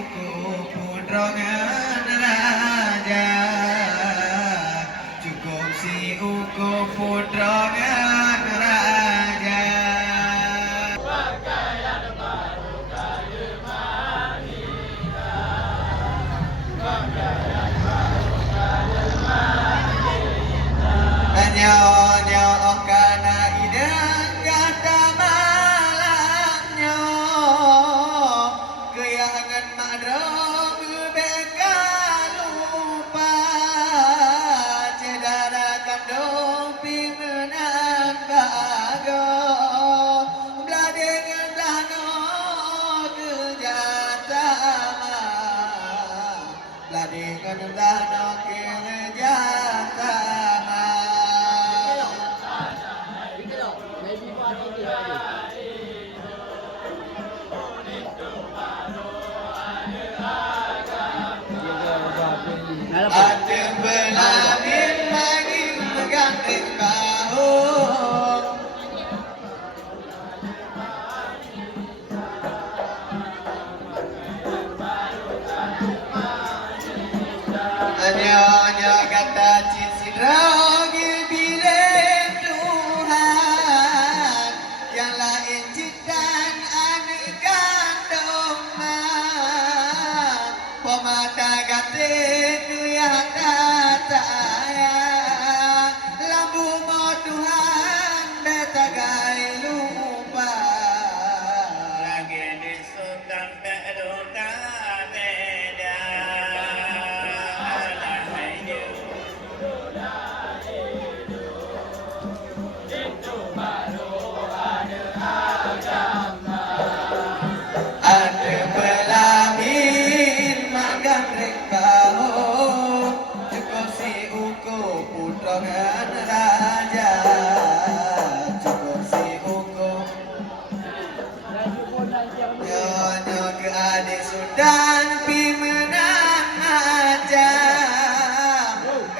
uku putrongan raja. Cukup si uku putrongan raja. Nyo kana idang kata malamnya keyangan madrong beka lupa cedara kandung pimenan bago bladengan dano kejatama bladengan dano kejatama. Ada belamin lagi menggandeng bahu. Hanya kata cincin ragi bilik Tuhan yang lain cintan anik kandung man pemata gatin yang kata ya lambu mau Tuhan betagai lupa lagi disukan beruka beda ada belamin magang rekau cukup si uku putrongan raja cukup si uku nyonya ke adik sudan pimenang aja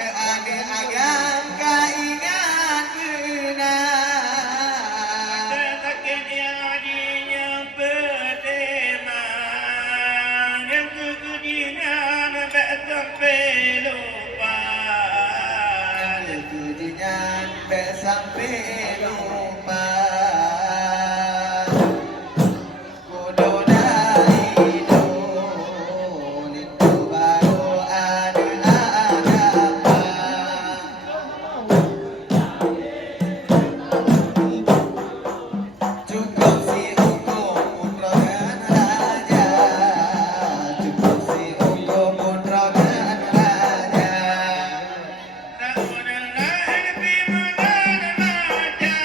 adik agam kaingat kenang sakit adinya berteman yang kekudingan tak sampai lupa kekudingan tak sampai lupa kudu dari dulu itu baru ada agama. Cukup si uku putrongan raja cukup si uku putrongan raja. Raunang pimenan raja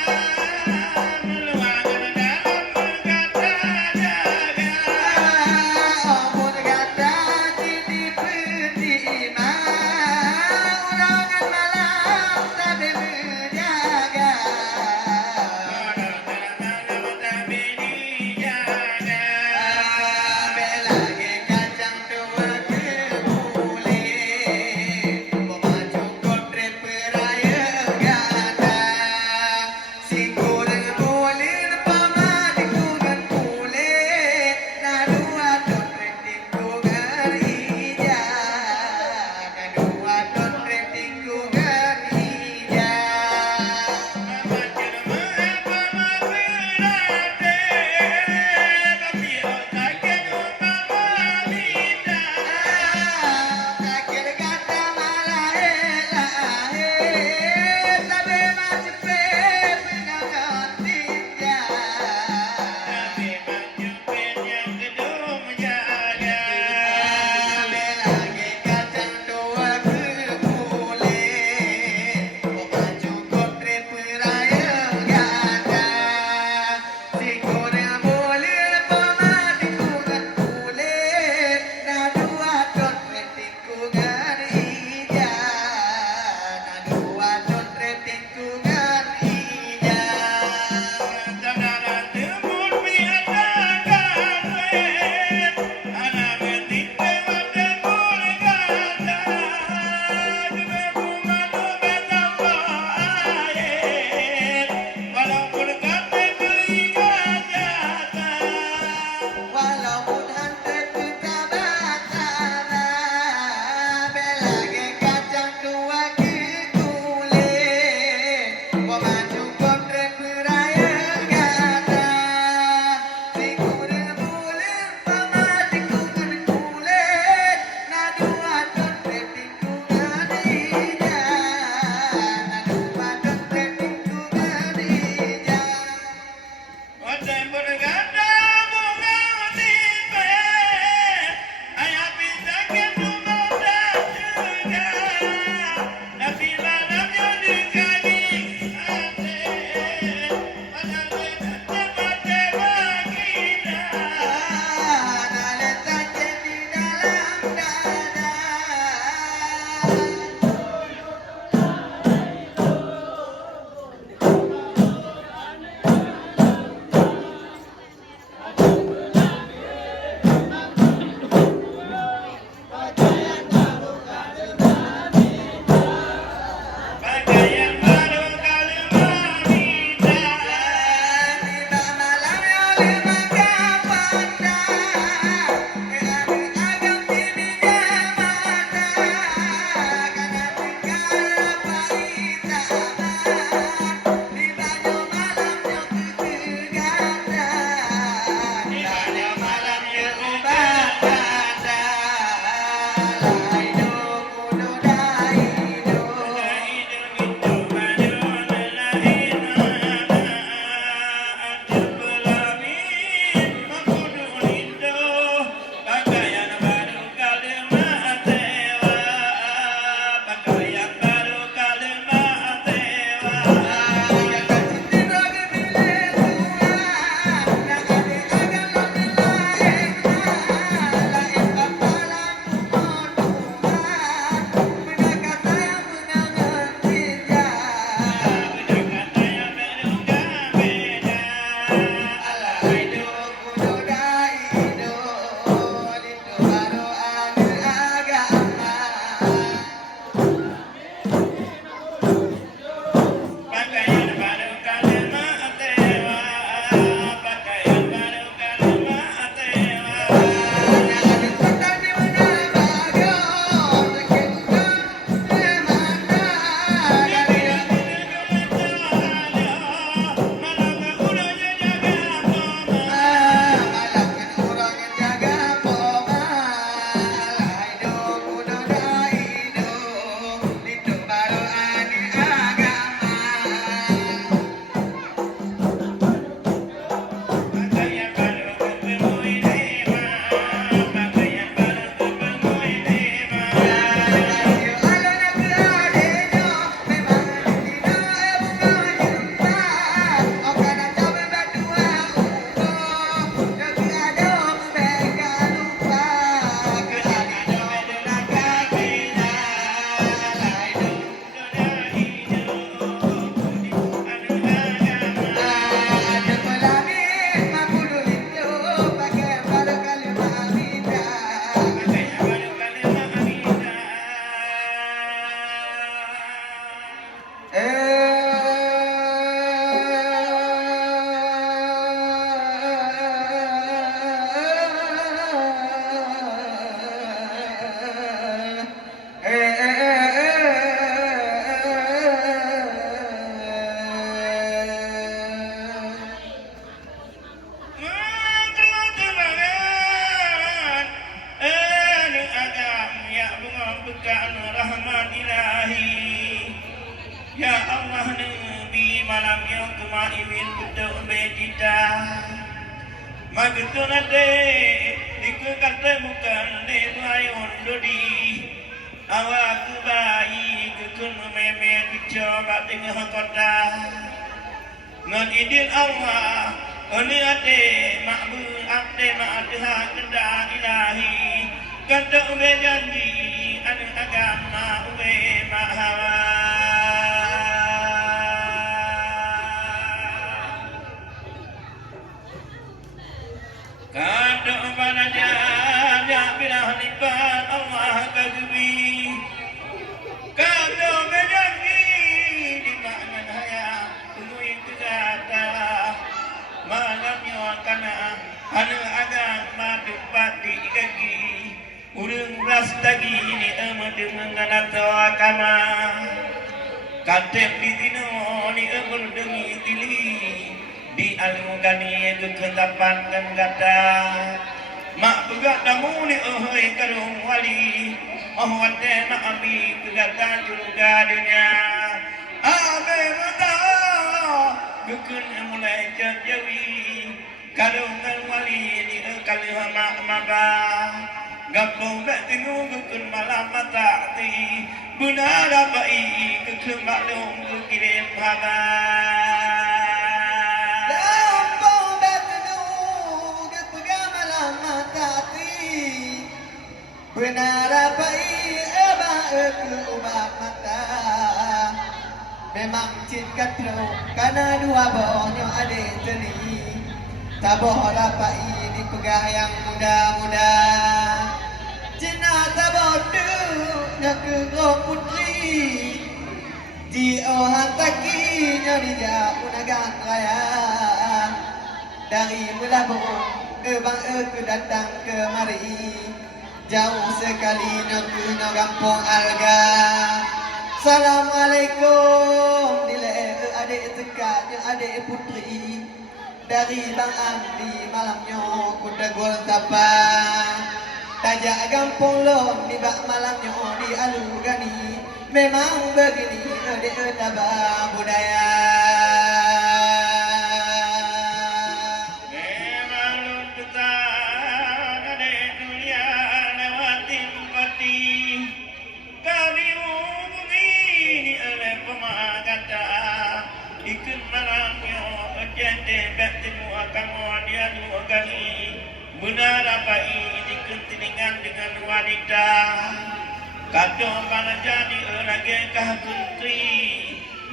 Magutu nade iku kate bukan de mai ondodi awak bayi kekun meme dicoba dengan kota non idin Allah oni ade makbul abde ma'adha kenda ilahi kata ube janji anu agama ube mahawa kata ubana dia bilah lipat Allah kagumi kata ube janji di makna haya tunggu itu kata malam yang kana anu agama tupat di kaki urang ras tagi ini amadu menganat agama katep di dino ni amul demi tili di alugani kekentapan dan kata mak pegat namu ni ohoi karung wali wate mak abi pegatan juga dunia abe mata kekun mulai jawi karungan wali ni kalih mak maba gabung bek tinu kekun malam mata ti bunara bai kekun maklum kirim haba Gabung bek tinu kekun malam mata ti bunara bai eba ke ubah mata memang cinta teruk karena dua bohnya ada teli taboh rapai di pegah yang muda-muda jenazah bodohnya ke putri di ohantakinya di jauh nagang raya dari mula bohong bang ke datang kemari jauh sekali ke gampung alga. Assalamualaikum dile adik tekatnya adik putri dari Bang Andi malamnya kuda gol tapang tajak gampung lo di bak malamnya di alugani memang begini adik tabah budaya memang luntutan adik dunia lewatin peti kami pemagata ikut malamnya jadi bertemu akan dia dua kali benar apa ini ketelingan dengan wanita kado mana jadi lagi kah kuntri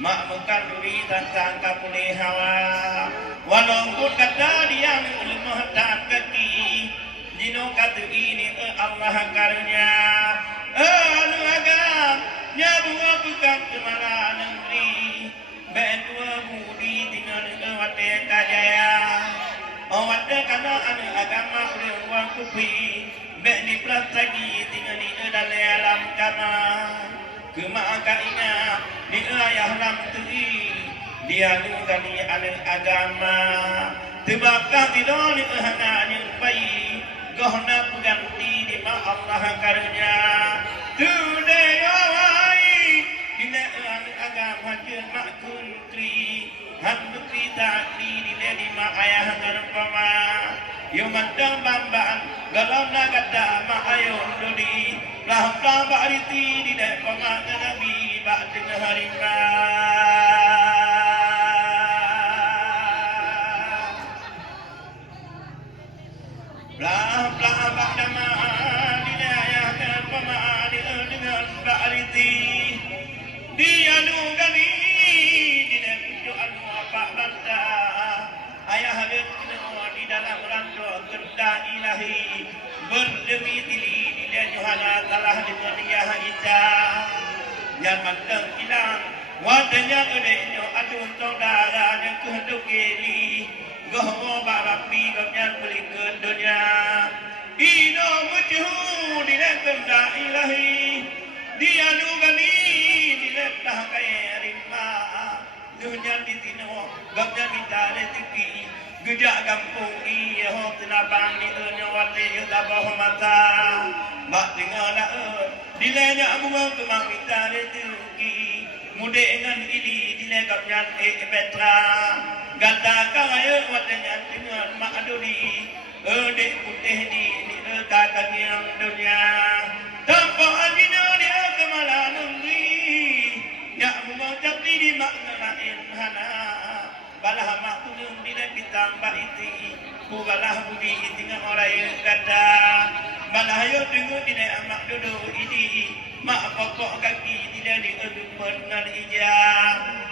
mak mengkanduri tentang kapuli hawa walaupun kata dia lemah tak kaki jino kata ini Allah karunia anu agam nyawa bukan kemana negeri berdua budi tinggal wate kajaya wate kana anu agama uang kupi berdi prastagi tinggal di dalam alam kama kemaka ingat di ayah lam tui dia nungani anu agama tebakah tidak di hana nyupai gohna ganti di ma Allah karunia today dina agama jen mak kuntri handukri takri dina di mak ayah ngarpama yo mandang bambaan galau nagata mak ayo dodi lah bariti dina pama nabi bak tengah harima blah bak nama dina ayah ngarpama dengan bariti dia nungani dina tujuh anu apa banta ayah hadir di dalam rando kerda ilahi berdemi diri dina Yohana telah dengan dia ita yang mandang hilang wadanya udenya aduh saudara yang kehenduk kiri gohmo barapi gapnya beli ke dunia ino mujuh dina kerda ilahi dia nungani diletah kaya rimba dunia di tino gapnya minta rezeki gejak kampung iya ho tenabang di nyawate tabah mata mak tingala dilenya amuang kemang minta rezeki mude dengan ini dilekapnya petra gata kaya watenya dengan amak aduli dek putih di kata yang dunia tanpa adina dia kemalan negeri nak mengucap di makna lain hana balah mak tunung bila bintang baiti balah budi tinggal orang yang kata balah yo tunggu di amak duduk ini mak pokok kaki tidak diaduk dengan ijah